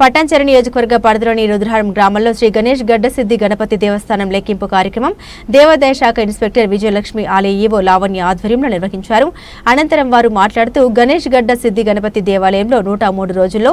పటాన్చెరు నియోజకవర్గ పరిధిలోని రుద్రహారం గ్రామంలో శ్రీ గణేష్ గడ్డసిద్ది గణపతి దేవస్థానం లెక్కింపు కార్యక్రమం దేవాదాయ శాఖ ఇన్స్పెక్టర్ విజయలక్ష్మి ఆలయ ఈవో లావణ్య ఆధ్వర్యంలో నిర్వహించారు. అనంతరం వారు మాట్లాడుతూ గణేష్ గడ్డ సిద్ధి గణపతి దేవాలయంలో నూట మూడు రోజుల్లో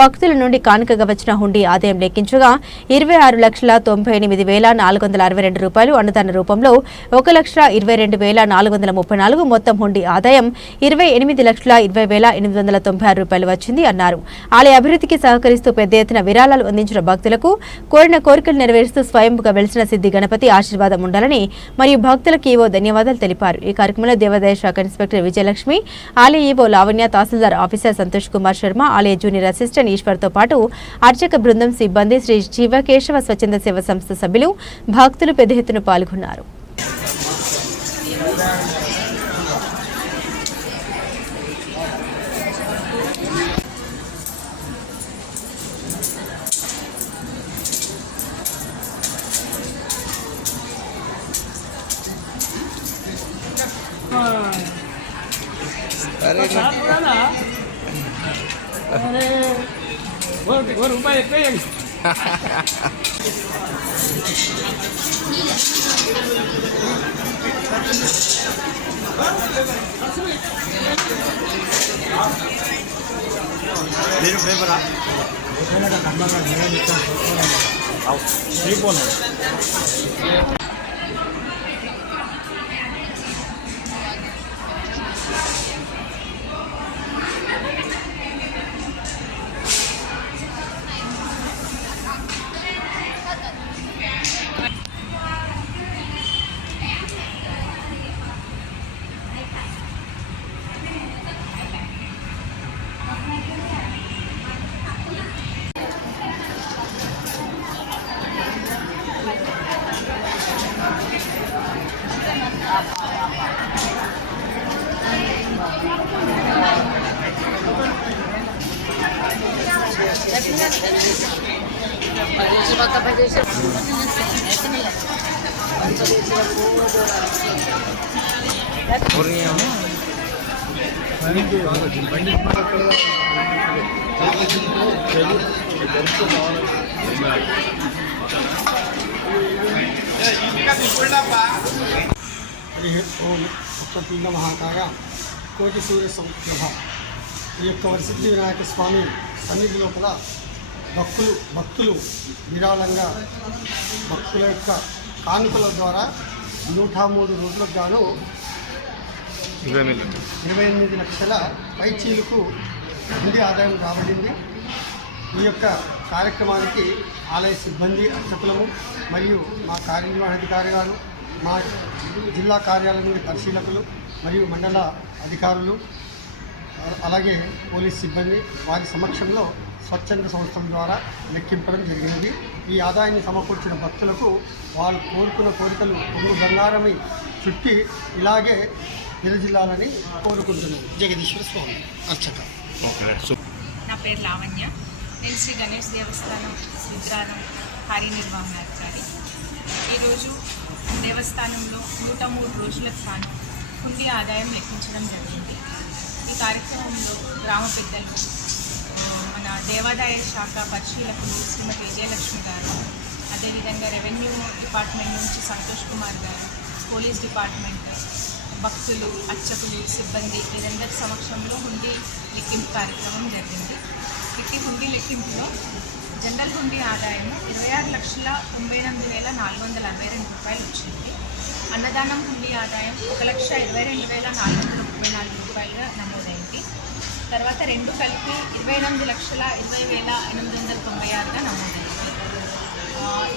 భక్తుల నుండి కానుకగా వచ్చిన హుండీ ఆదాయం లెక్కించగా ఇరవై ఆరు లక్షల తొంభై ఎనిమిది వేల నాలుగు వందల అరవై రెండు రూపాయలు అన్నదాన రూపంలో ఒక లక్ష ఇరవై రెండు వేల నాలుగు వందల ముప్పై నాలుగు మొత్తం హుండీ ఆదాయం ఇరవై ఎనిమిది లక్షల ఇరవై వేల ఎనిమిది వందల తొంభై ఆరు రూపాయలు వచ్చింది అన్నారు. ఆలయ అభివృద్ధికి సహకరిస్తూ పెద్ద ఎత్తున విరాళాలు అందించిన భక్తులకు కోరిన కోరికలు నెరవేరుస్తూ స్వయంగా వెలిసిన సిద్ధి గణపతి ఆశీర్వాదం ఉండాలని మరియు భక్తులకు ఈవో ధన్యవాదాలు తెలిపారు. ఈ కార్యక్రమంలో దేవాదాయ శాఖ ఇన్స్పెక్టర్ విజయలక్ష్మి ఆలయ ఈవో లావణ్య తహసీల్దార్ ఆఫీసర్ సంతోష్ కుమార్ శర్మ ఆలయ జూనియర్ అసిస్టెంట్ ఈశ్వర్తో పాటు అర్చక బృందం సిబ్బంది శ్రీ జీవకేశవ స్వచ్ఛంద సేవ సంస్థ సభ్యులు భక్తులు పెద్ద ఎత్తున పాల్గొన్నారు. రూపాయి ఎక్కువ మీరు పేపరా? శ్రీపోను హరి ఓం ఉత్తపిండ మహాకాయ కోటి సూర్య సంప్రభ ఈ యొక్క వరసిద్ధి వినాయక స్వామి సన్నిధి లోపల భక్తులు భక్తులు విరాళంగా భక్తుల యొక్క కానుకల ద్వారా నూట మూడు రోజులకు గాను ఇరవై ఎనిమిది లక్షల. పైచీలకు ఇండి ఆదాయం రాబడింది ఈ యొక్క కార్యక్రమానికి ఆలయ సిబ్బంది అర్చకులము మరియు మా కార్యనిర్వహణాధికారి గారు మా జిల్లా కార్యాలయం పరిశీలకులు మరియు మండల అధికారులు అలాగే పోలీస్ సిబ్బంది వారి సమక్షంలో స్వచ్ఛంద సంస్థల ద్వారా లెక్కింపడం జరిగింది. ఈ ఆదాయాన్ని సమకూర్చిన భక్తులకు వాళ్ళు కోరుకున్న కోరికలు రెండు బంగారమై చుట్టి ఇలాగే విరజిల్లాలని కోరుకుంటున్నాను జగదీశ్వర స్వామి. అర్చక. నా పేరు లావణ్య. నేను శ్రీ గణేష్ దేవస్థానం రుద్రానం కార్యనిర్వహణాధికారి ఈరోజు దేవస్థానంలో నూట మూడు రోజులకు గాను హుండీ ఆదాయం లెక్కించడం జరిగింది. ఈ కార్యక్రమంలో గ్రామ పెద్దలు మన దేవాదాయ శాఖ పరిశీలకులు శ్రీమతి విజయలక్ష్మి గారు అదేవిధంగా రెవెన్యూ డిపార్ట్మెంట్ నుంచి సంతోష్ కుమార్ గారు పోలీస్ డిపార్ట్మెంట్ భక్తులు అర్చకులు సిబ్బంది వీరందరి సమక్షంలో హుండీ లెక్కింపు కార్యక్రమం జరిగింది. ఇట్టి హుండీ లెక్కింపులో జనరల్ హుండీ ఆదాయం ఇరవై ఆరు లక్షల తొంభై ఎనిమిది వేల నాలుగు వందల అరవై రెండు రూపాయలు వచ్చింది. అన్నదానం హుండీ ఆదాయం ఒక లక్ష ఇరవై రెండు వేల నాలుగు వందల ఇరవై నాలుగు రూపాయలుగా నమోదైంది. తర్వాత రెండు కలిపి ఇరవై ఎనిమిది లక్షల ఇరవై వేల ఎనిమిది వందల తొంభై ఆరుగా నమోదైంది.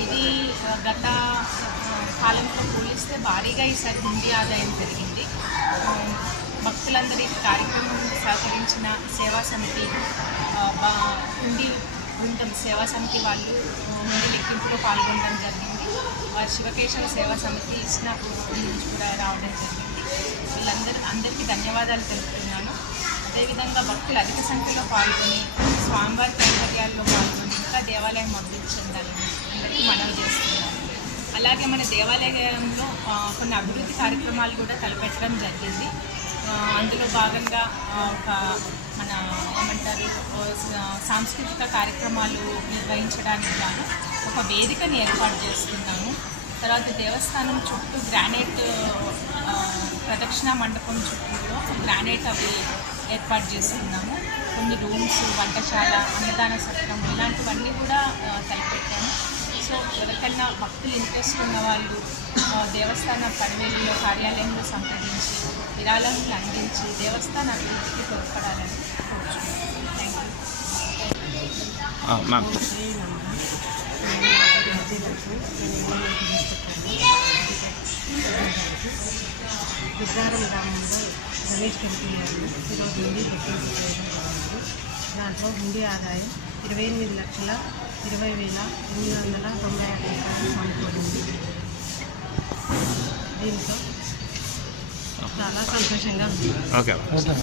ఇది గత కాలంతో పోలిస్తే భారీగా ఈసారి హుండీ ఆదాయం పెరిగింది. భక్తులందరూ భక్తులందరి కార్యక్రమం సహకరించిన సేవా సమితి హుండీ బృందం సేవా సమితి వాళ్ళు ఆ, హుండీ లెక్కింపులో పాల్గొనడం జరిగింది. వారి శివకేశవ సేవా సమితి ఇచ్చిన నుంచి కూడా రావడం జరిగింది. ధన్యవాదాలు తెలుపుతున్నాను. అదేవిధంగా భక్తులు అధిక సంఖ్యలో పాల్గొని స్వామివారి కైంకర్యాల్లో పాల్గొని ఇంకా దేవాలయం అభివృద్ధి చెందాలని అందరికీ మనవి చేస్తున్నాను. అలాగే మన దేవాలయంలో కొన్ని అభివృద్ధి కార్యక్రమాలు కూడా తలపెట్టడం జరిగింది. అందులో భాగంగా ఒక మన ఏమంటారు సాంస్కృతిక కార్యక్రమాలు నిర్వహించడానికి గాను ఒక వేదికను ఏర్పాటు చేస్తున్నాము తర్వాత దేవస్థానం చుట్టూ గ్రానైట్ ప్రదక్షిణ మండపం చుట్టూలో గ్రానైట్ అవి ఏర్పాటు చేస్తున్నాము. కొన్ని రూమ్స్ వంటశాల అన్నదాన సత్రం ఇలాంటివన్నీ కూడా తలపెట్టాము. సో ఎవరికైనా భక్తులు ఇంట్రెస్ట్ ఉన్న వాళ్ళు దేవస్థాన పనివేలులో కార్యాలయంలో సంప్రదించి విరాళాలను అందించి దేవస్థాన అభివృద్ధికి తోడ్పడాలని కోరుచున్నాను థ్యాంక్ యూ మ్యామ్ గ్రామంలో గణేష్ టెంపుల్ ఈరోజు నుండి గుర్తింపు చేయడం జరిగింది దాంట్లో హుండీ ఆదాయం ఇరవై ఎనిమిది లక్షల ఇరవై వేల ఎనిమిది వందల తొంభై ఐదు రూపాయలు సమకూరింది దీంతో చాలా సంతోషంగా ఉంది.